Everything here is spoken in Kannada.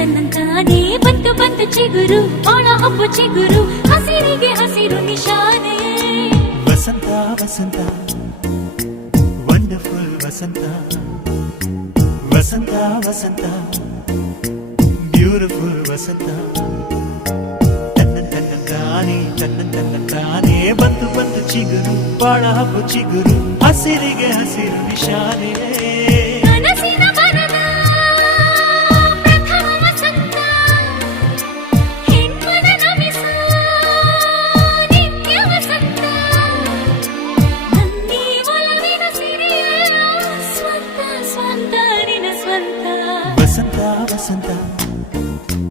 ತನ್ನಂತಾನೆ ಬಂತು ಬಂತು ಚಿಗುರು ಬಾಳ ಹಬ್ಬ ಚಿಗುರು ಹಸಿರಿಗೆ ಹಸಿರು ನಿಶಾನೆ ವಸಂತ ವಸಂತ ವಂಡರ್ಫುಲ್ ವಸಂತ ವಸಂತ ವಸಂತ ಬ್ಯೂಟಿಫುಲ್ ವಸಂತ ತನ್ನ ಬಂತು ಬಂತು ಚಿಗುರು ಬಾಳ ಹಬ್ಬ ಚಿಗುರು ಹಸಿರಿಗೆ ಹಸಿರು ನಿಶಾನೆ